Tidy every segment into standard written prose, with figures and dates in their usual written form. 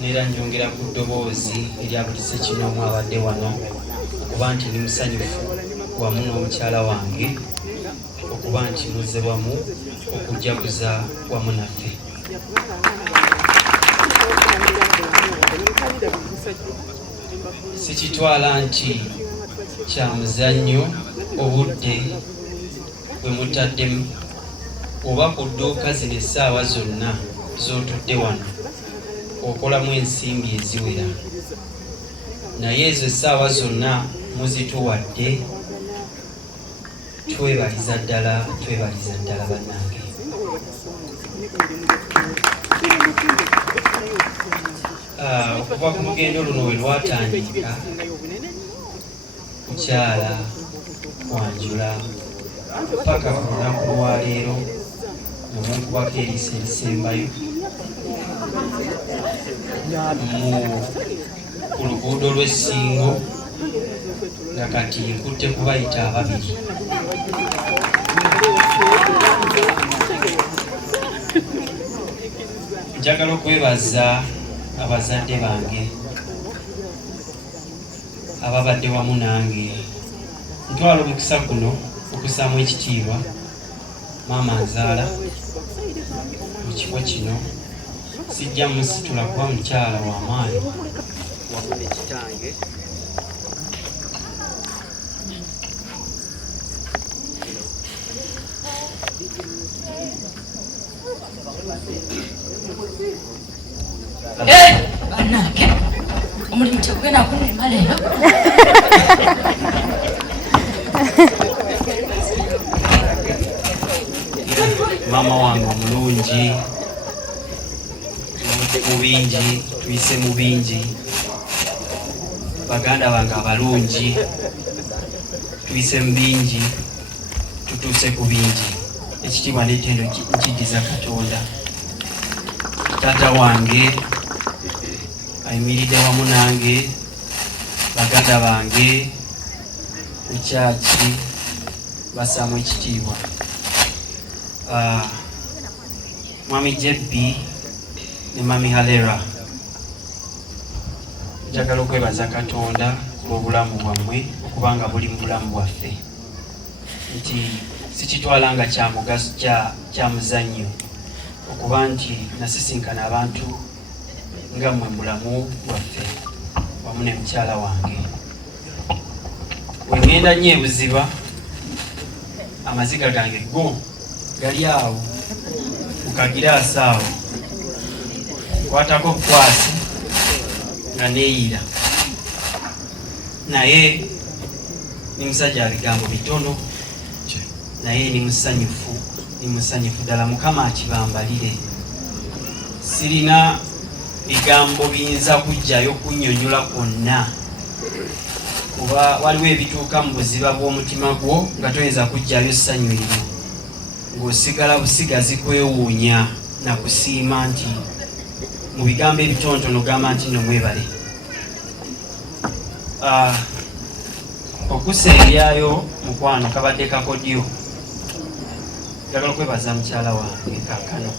Nera njongera ku ddoboozi erya buli ssekinoomu abadde wano okuba nti ndi musanyufu wamu n'omukyala wange okuba nti muzze wamu okujaguza wamu naffe. Sikitwala nti kya muzannyo obudde bwe mutaddemu oba ku dduuka zino essaawa zonna z'otudde wano okolamu ensimbi eziwera, naye ezo essaawa zonna muzituwadde. Twebaliza ddala bannange. Okuva ku lugendo luno we lwatandika, kukyala kwanjula paka ku lunaku lwaleero mubunkubako eriisa erisembayo ku luguudo lw'Essingo nga kati nkutte kubayita ababiri. Njagala okwebaza abazadde bange ababadde wamu nange. Ntwala omukisa guno okussaamu ekitiibwa maama Nzaala mu kifo kino. Sijja musitula kuba mukyala w'amaanyi wamu n'ekitange. Bannange omulimu tegugenda kunnema leero. Maama wange omulungi, mu bingi, tuyise mu bingi. Baganda bange abalungi, tuyise mu bingi, tutuuse ku bingi. Ekitiibwa n'ettendo nkiddiza Katonda. Taata wange ayimiridde wamu nange, baganda bange ku kyaki bassaamu ekitiibwa. Mwami Jebbi ne Mami Halera, njagala okwebaza Katonda olw'obulamu bwammwe okuba nga buli mu bulamu bwaffe, nti sikitwala nga kya mugaso kya muzannyo okuba nti nasisinkana abantu nga mmwe mulamu bwaffe wamu ne mukyala wange. Wengenda nnyo ebuziba, amaziga gange go gali awo ku kagiraasi awo, kwatako bukwasi nga neeyira, naye ni musajja bigambo bitono, naye ni musanyufu ddala. Mukama akibambalire. Sirina bigambo biyinza kujjayo kunnyonnyola kwonna, kuba waliwo ebituuka mu buziba bw'omutima gwo nga toyinza kujjayo ssanyu lino, ng'osigala busigazi kwewuunya na kusiima nti mu bigambo ebitontono gamba nti nno mwebale. Okuseeryayo mukwano kabadde kakodyo. Njagala okwebaza mukyala wange kaakano.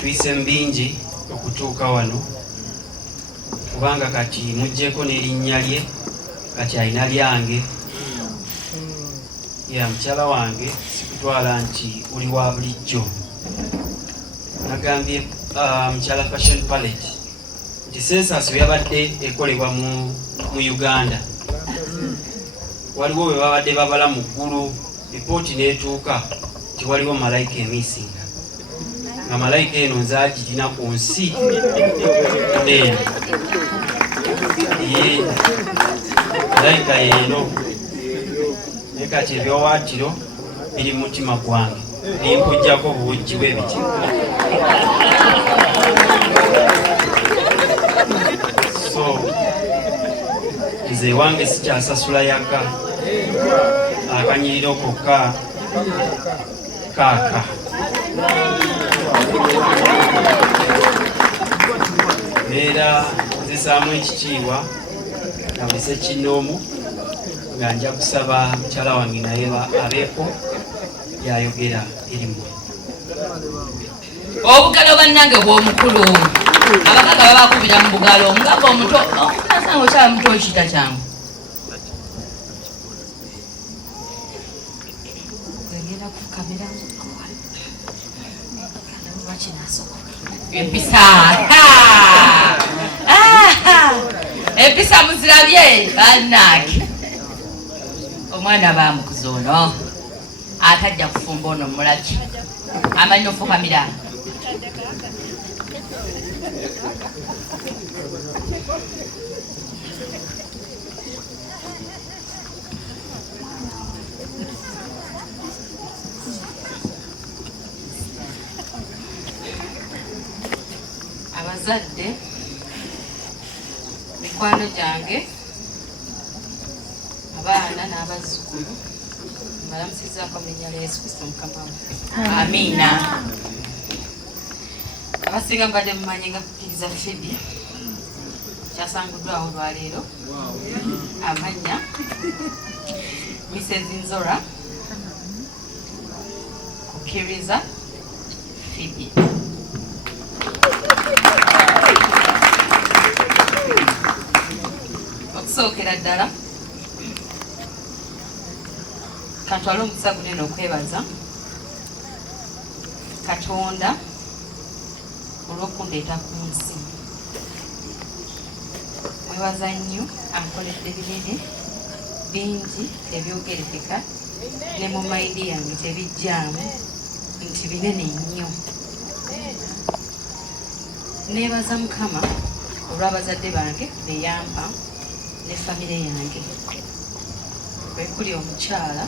Tuyise mu bingi okutuuka wano, kubanga kati muggyeko n'erinnya lye, kati alina lyange. Mukyala wange sikutwala nti oli wa bulijjo. Nagambye mukyala Fashion Palette nti census yabadde ekolebwa mu Uganda, waliwo bwe babadde babala mu ggulu, lipooti n'etuuka nti waliwo malayika emisinga, nga malayika eno nzaagirina ku nsi neeno. Ye malayika yeeno, naye kati ebyowaatiro biri mu mutima gwange, ninkujjako buwujji bw'ebiti. So nze wange sikyasasula yaka, akanyiriro kokka kaaka. Neera nzisaamu ekitiibwa nga buli ssekinnoomu nga nja kusaba mukyala wange naye abeeko byayogera eri mmwe. obugalo bannange bw'omukulu abakaga babakubira mu bugalo omugamba omuto nasanga okyala muto okiyita kyangu empisa muzirabye bannange omwana bamukuza ono atajja kufumba ono mulaki amanyi ofukamira abazadde mikwano gyange abaana n'abazzukulu mbalamusizaako mu linnya lya Yesu Kristo Mukama amiina abasinga mbadde mumanyi nga kukkiriza Phoebe kyasanguddwawo olwaleero amannya Mrs. Nzora kukkiriza Phoebe okusookera ddala katwale omukisa gunene okwebaza Katonda olw'okundeeta ku nsi mwebaza nnyo ankoledde binene bingi ebyogerekeka ne mu mayindi yange tebijjaamu nti binene nnyo neebaza Mukama olw'abazadde bange beyampa ne famire yange kwekuli omukyala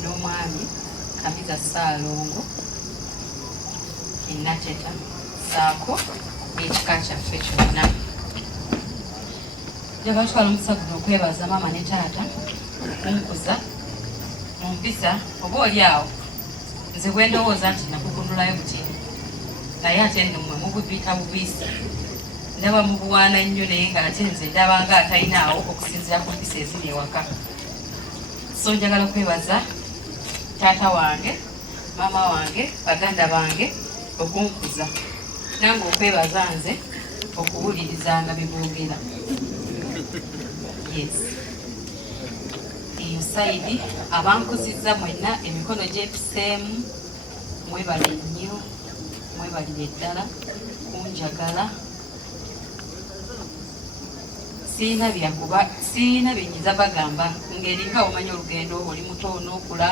n'omwami Kamiza Ssaalongo Enateta saako ekika kyaffe kyonna jabatwala omukisa guno okwebaza maama ne taata okunkuza ompisa oba oli awo nze bwe ndowooza nti nakugundulayo butini naye ate nno mmwe mububiyita bubisi ndaba mubuwaana nnyo naye ng'ate nze ndaba nga atalinaawo okusinzira ku mpisa eziri ewaka so njagala okwebaza taata wange maama wange baganda bange okunkuza nange okwebaza nze okuwulirizanga beboogera yes eyo saidi abankuzizza mwenna emikono gy'episeemu mwebale nnyo mwebalire ddala kunjagala siina byenyiza bagamba ngeringa omanya olugendo oli muto n'okula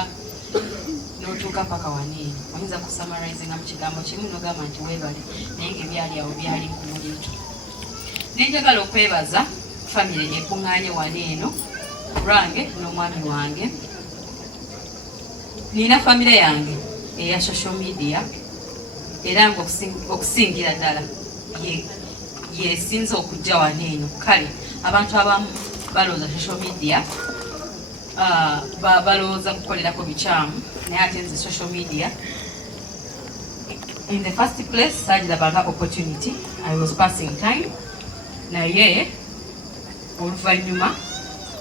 n'otuuka paka waniino oyinza kusamarizinga mu kigambo kimu n'ogamba nti weebale naye ng'ebyali awo byali nkumuliito nenjagala okwebaza famire ekuŋŋaanye waniino lwange n'omwami wange nina famire yange eya social media era nga okusingira ddala yesinza okujja waniino kale abantu abamu balowooza social media balowooza kukolerako bikyamu naye ate nze social media in the first place saagirabanga opportunity I was passing time naye oluvannyuma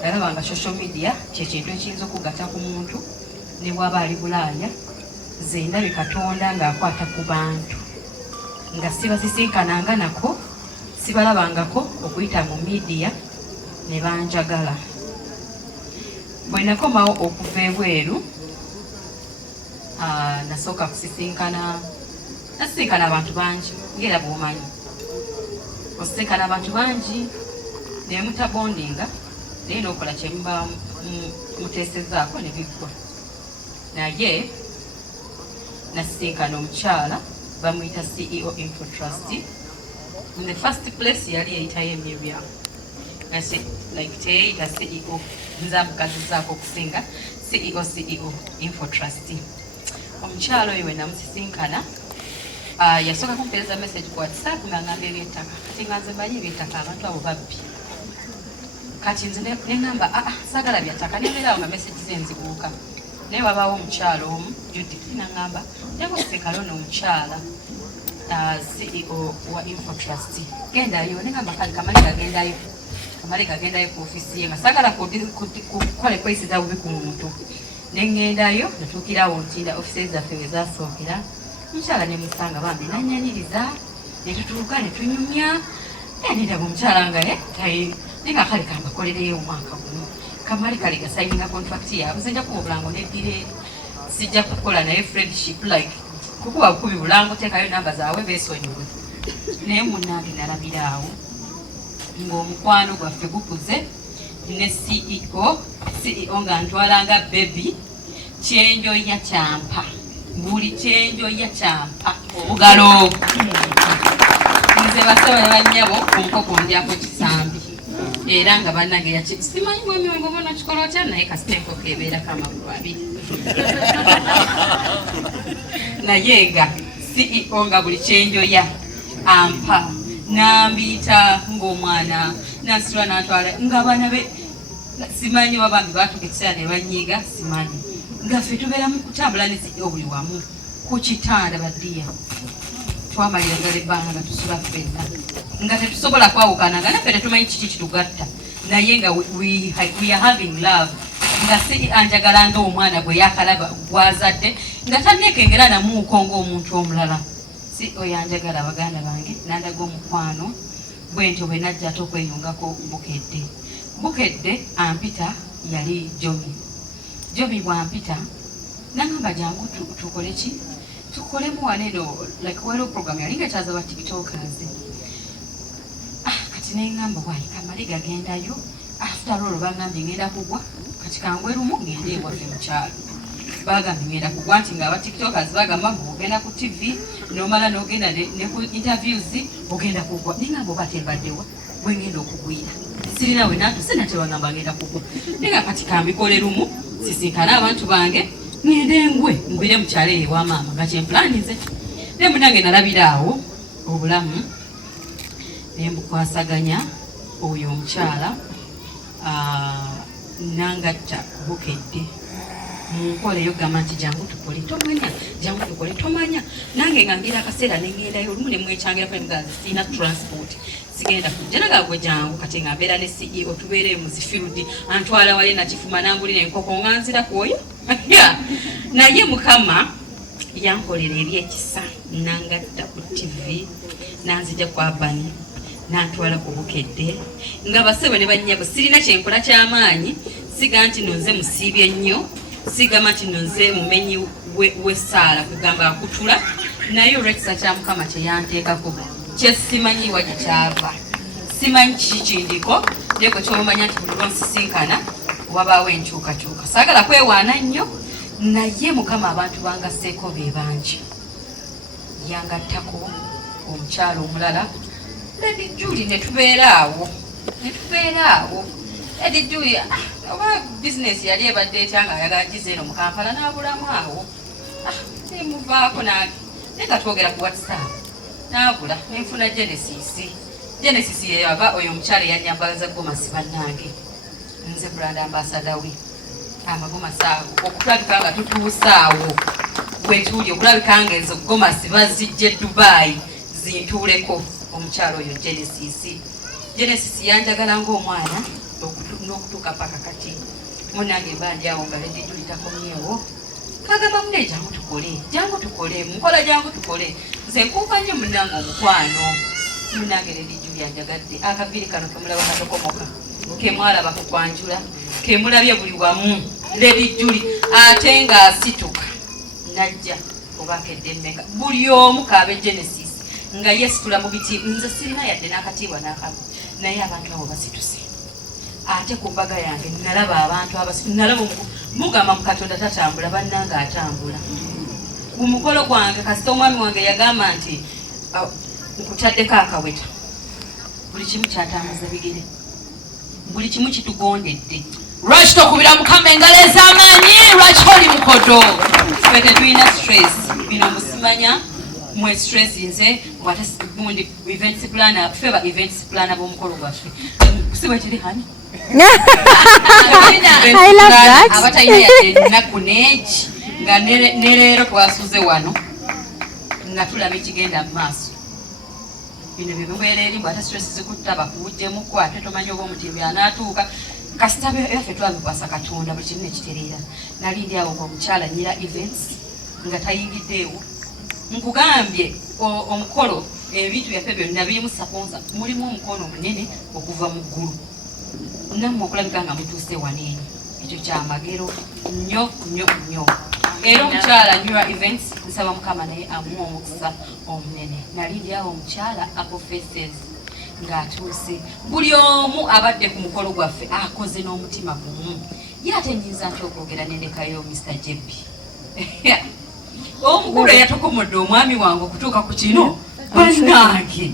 nalabanga social media kyekintu ekiyinza okugatta ku muntu ne bw'aba ali bulaaya ze ndabe Katonda ng'akwata ku bantu nga sibasisinkananga nako sibalabangako okuyita mu media ne banjagala bwe nakomawo okuva ebweru nasooka nasisinkana abantu bangi ng'era bw'omanyi osisinkana abantu bangi naye mutabondinga naye n'okola kye muba muteesezaako ne biggwa naye nasisinkana omukyala bamuyita CEO Info Trust in the first place yali yayitayo Miriam like teyayita CEO nze amugazizaako okusinga CEO Info Trust omukyala oyo we namusisinkana yasooka kumpeereza message ku WhatsApp ng'angamba eby'ettaka kati nga nze manyi eby'ettaka abantu abo babbi kati nze neŋŋamba saagala byattaka nembeerawo nga message ze nziguuka naye wabaawo omukyala omu Judith naŋŋamba yakusisinkana ono omukyala CEO wa Info Trust gendayo neŋŋamba kale kamale gagendayo ku ofiisi ye nga saagala kukola ekweyisiza bubi ku muntu neŋŋendayo natuukirawo ntinda ofiisi zaffe we zaasookera mukyala ne musanga bambi nanyaniriza ne tutuuka ne tunyumya yaniraba omukyala nga tayi nenga kale kambakolereyo omwaka guno kamali kale gasayininga contract yaabwe nja kuba obulango neddire sijja kukola naye friendship like kukuba bukubi bulango teekayo namba zaabwe beesonyiwe naye munnange nalabira awo ng'omukwano gwaffe gukuze ne CEO nga ntwalanga bebi kyenjoya kyampa buli kyenjoya kyampa obugalo nze basawo banyabo ku nkoko ndyako kisambi era nga bannange yakisimanyi mwami wange obona kikola otya naye kasita enkoko ebeerako amagulu abiri naye nga CEO nga buli kyenjoya ampa nambiyita ng'omwana nansitula nantwala ng'abaana be simanyi wabambi batuuka ekiseera ne banyiiga simanyi nga ffe tubeera mu kutambula ne CEO buli wamu ku kitanda baddiya twamalira ddala ebbanga nga tusula ffenna nga tetusobola kwawukana nga naffe tetumanyi kiki kitugatta naye nga we are having love nga si anjagala ng'omwana gwe yakalaba gwazadde nga tanneekengera namuuko ng'omuntu omulala si oyanjagala baganda bange nandaga omukwano bwe ntyo bwe najja ate okweyungako bukedde ampita yali jobi bwampita nangamba jangu tukole ki tukolemu waneno like waliwo program yalinga ekyaza ba tiktokers kati nengamba wayi kamali gagendayo after all bangambye ngenda kugwa kati kangwe lumu ngende ewaffe mukyalo bagambye ngenda kugwa nti nga aba tiktokers bagamba ng'ogenda ku TV nomala n'ogenda ne ku interviews ogenda kugwa nengamba oba tembaddewa bwe ngenda okugwira sirina we natuse nate bagamba ngenda kugwa nenga kati kambikole lumu sisinkana abantu bange ngende ngwire mukyalo ewa maama nga kyempulanize ne munange nalabira awo obulamu nembukwasaganya oyo omukyala nangatta bukedde munkola eyo gamba nti jangu tukole tomanya jangu tukole tomanya nange nga ngira akaseera nengendayo olumu nemwekyangirako emugazi sirina transport sigenda kujja nagagwe jangu kati nga mbeera ne CEO tubeereyo mu zifirudi antwala wali nakifuma nangulira enkoko nganzira kwoyo naye mukama yankolera ebyekisa nangatta ku TV nanzija kwa bani nantwala ku bukedde nga basebo ne bannyabo sirina kyenkola ky'amaanyi siga nti nonze musiibye nnyo sigama nti nonze mumenyi w'essaala kugamba akutula naye olw'ekisa kya mukama kyeyanteekako kyesimanyi wa gikyava simanyi kiki kindiko naye kyomanya nti buli lwonsisinkana wabaawo enkyukakyuka saagala kwewaana nnyo naye mukama abantu bangasseeko be bangi yangattako omukyalo omulala Lady Julie netubeera awo Lady Julie oba business yali ebadde etyanga ayagala gizeeno mu Kampala n'abulamu awo nemuvaako nenga twogera ku WhatsApp n'abula nenfuna Genesis yeyava oyo omukyala eyanyambaza Gomasi bannange nze brand ambassador we amagomasi ago okutulabika nga tutuusaawo bwetuli okulabika nga ezo Gomasi bazijje Dubai zintuuleko omukyalo oyo Genesis yanjagala ng'omwana n'okutuuka paka kati munange mbandyawo nga Lady Julie takomyewo kagamba mune jangu tukole mukola jangu tukole nze nkuuka nnyo munange omukwano munange Lady Julie yanjagadde akaviri kano kemulaba katokomoka kemwalaba kukwanjula kemulabye buli wamu Lady Julie ate nga asituka najja obakedde mmeka buli omu kaabe Genesis nga yesitula mu biti nze sirina yadde n'akatiibwa n'akabi naye abantu abo basituse ate ku mbaga yange nalaba abantu nalaba mugamba mu Katonda tatambula bannanga atambula ku mukolo gwange kasita omwami wange yagamba nti nkutaddeko akaweta buli kimu kyatambuza bigere buli kimu kitugondedde lwaki tokubira mukama engalo ez'amaanyi lwaki oli mukodo ffe tetulina stress bino musimanya mwe stress nze wate gundi events planner ffe ba events planner b'omukolo gwaffe kusibwe kiri hani I love that abatalina yadde ennaku neeki nga ne leero twasuze wano nga tulaba ekigenda mu maaso bino bye bibeera eri ate stress zikutta bakuwujjemuko ate tomanyi oba omutimbi anaatuuka kasita byaffe twabikwasa Katonda buli kimu nekitereera nalindi awo omukyala nyira events nga tayingiddeewo nkugambye omukolo ebintu byaffe byonna birimu saponsa mulimu omukono omunene okuva mu ggulu nammwe okulabika nga mutuuse waneeno ekyo kyamagero nnyo nnyo nnyo era omukyala Nyura Events nsaba Mukama naye amuwa omukisa omunene nalindyawo omukyala Apple Faces ng'atuuse buli omu abadde ku mukolo gwaffe akoze n'omutima gumu ye ate nnyinza nti okwogera nendekayo Mr. Jebbi omukulu eyatokomodde omwami wange okutuuka ku kino bannange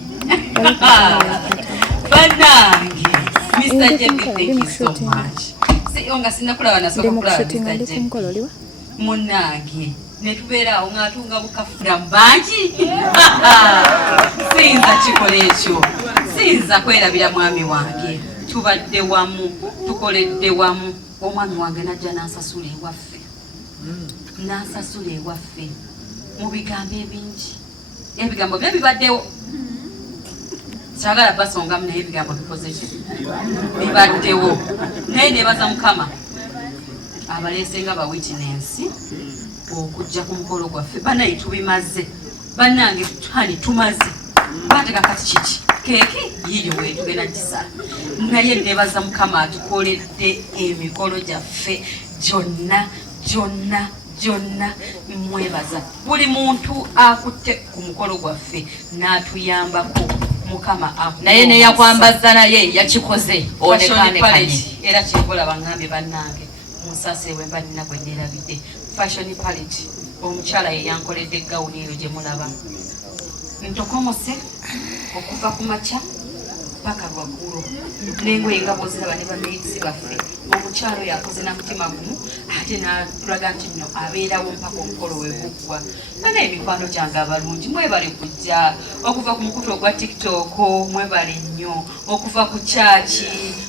bannange Mr. Jebbi thank you so much nga sinakulaba nasooka kulaba Mr. Jebbi munnange netubeeraawo ng'atunga bukafura bangi siyinza kikola ekyo siyinza kwerabira mwami wange tubadde wamu tukoledde wamu omwami wange najja n'ansasula ewaffe mu bigambo ebingi ebigambo bye bibaddewo kyagala basongamu naye ebigambo bikoze ki bibaddewo naye nebaza Mukama abaleese nga bawitness okujja ku mukolo gwaffe banaye tubimaze bannange hani tumaze bateka kati kiki keeki yiyo wetugenda gisala naye nebaza Mukama atukoledde emikolo gyaffe gyonna mwebaza buli muntu akutte ku mukolo gwaffe n'atuyambako Mukama naye neyakwambaza naye yakikoze onekaanekanye era kyekola bangambye bannange musase wemba nina gwe neerabidde fashion palette omukyala ye yankoledde gawuni eyo gye mulaba ntokomose okuva ku makya paka lwaggulo n'engoye nga bwoziraba ne bamaitisi baffe omukyalo yakoze na mutima gumu ate natulaga nti nno abeerawo mpaka omukolo weguggwa ana emikwano gyange abalungi mwebale kujja okuva ku mukutu ogwa TikTok mwebale nnyo okuva ku kyaki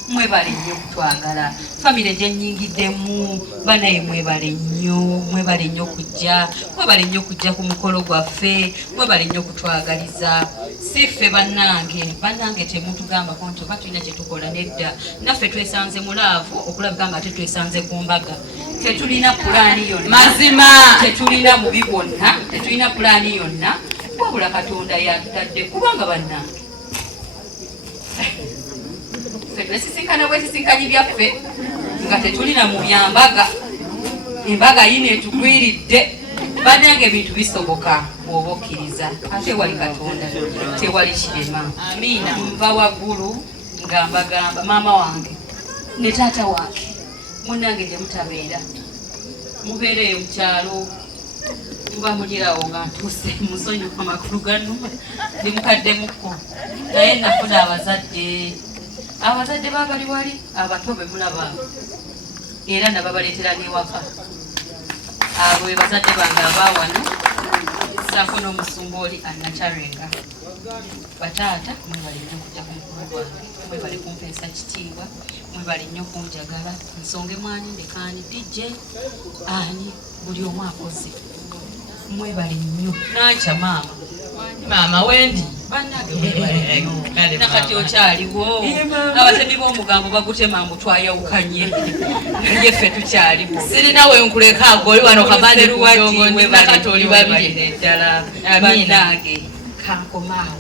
mwebale nnyo kutwagala famire gye nnyingiddemu banaye mwebale nnyo kujja mwebale nnyo kujja ku mukolo gwaffe mwebale nnyo kutwagaliza siffe bannange temutugambako nti oba tulina kyetukola nedda naffe twesanze mulaavu okulabika nga tetwesanze ku mbaga tetulina pulaani yonna mazima tetulina mubi bwonna tetulina pulaani yonna wabula Katonda yatutadde kubanga bannange ffe twesisinkana bwesisinkani byaffe nga tetulina mu byambaga embaga yino etugwiridde bannange ebintu bisoboka bw'oba okkiriza ate wali Katonda tewali kirema amiina nva waggulu ngambagamba maama wange ne taata wange munnange gye mutabeera mubeereyo mu kyalo muba mulirawo nga ntuuse musonyiwa amakulu gano ndi mukaddemukko naye nafuna abazadde babali wali abato be mulaba era nababaleetera n'ewaka abo be bazadde bange abaawano saako n'omusumba oli anakyarenga bataata mwebale nnyo okujja ku mukulu gwange mwebale kumpeesa kitiibwa mwebale nnyo kunjagala nsonge mwani ndekaani DJ ani buli omu akoze mwebale nnyo nanca maama wendi nakati okyaliwo abatebi b'omugambo bagutema mbutwayawukanye naye ffe tukyaliwo sirina wenkuleka agoli wano kabande kujongo nakati oli babiri ddala bannange kankomaawo